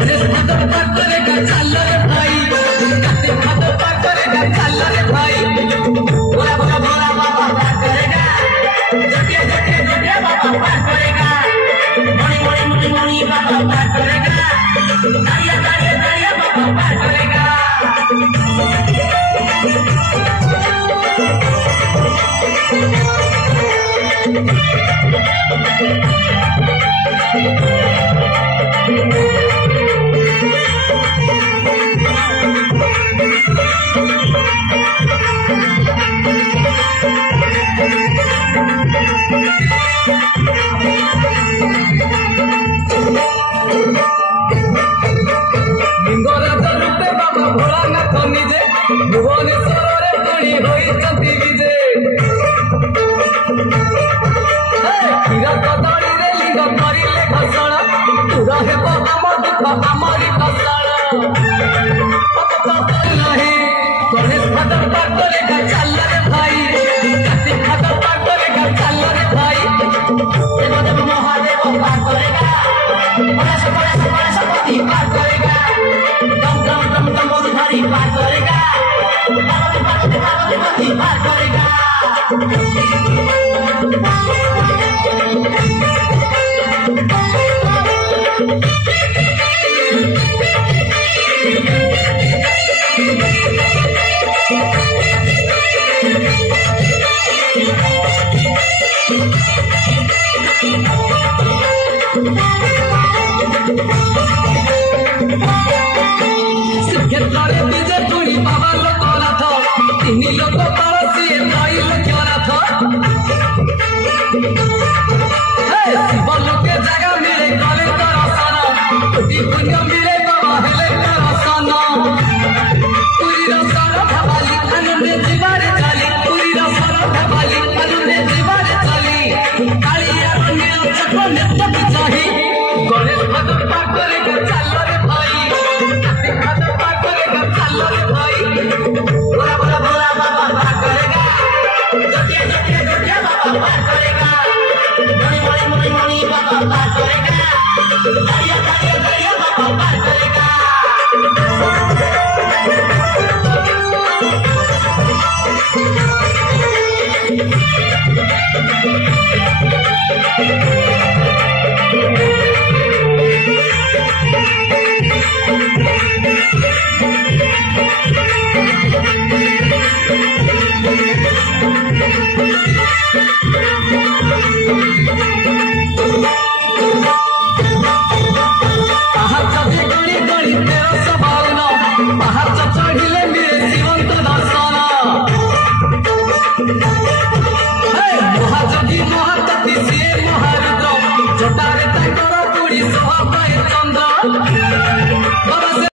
गणेश भादो पार करेगा चल रे भाई, कार्तिक भादो पार करेगा चल रे भाई। बोला बोला बोला बाबा पार करेगा, जटिया जटिया जटिया बाबा पार करेगा, मणि मणि मणि मणि बाबा पार करेगा, तालिया तालिया तालिया बाबा पार करेगा। लिंगराज रूपे बाबा भोलानाथ निजे, भुवनेश्वर पुणी होइछंती विजे। क्षीर कदली रे लिंग करिले घोषण, दूर हेब आम दुख आमरी कषण। गणेश भादो पार करेगा चल रे भाई, कार्तिक भादो पार करेगा चल रे भाई। देवदेव महादेव पार करेगा, गणेश गणेश गणेशपति पार करेगा, दम दम दम दम मधुधारी पार करेगा, पार्वती पार्वती पार्वती पार करेगा। विजय पुणी बाबा लोकनाथ, तीन लोक पालसी त्रैलोक्यनाथ। शिव लोके जगह मिले गले दर्शन, कोटि पुण्य मिले बाबा हेले दर्शन। पुरी रसन भवाली आनंदे जीवारे चली, पुरी रसन भवाली आनंदे जीवारे चली। कालिया नील चक्र नेत्र चाही, गणेश भादो पार करेगा चल रे भाई, कार्तिक भादो पार करेगा चल रे भाई। बोला बोला बोला बाबा पार करेगा, जटिया जटिया जटिया बाबा पार करेगा, मणि मणि मणि मणि बाबा पार करेगा, तालिया तालिया तालिया बाबा पार करेगा। चढ़िले मेरे जीवंत दर्शन, महाजगी महातती सी महारुद्र, जटारे तांकर पुरी शोभा चंद्र।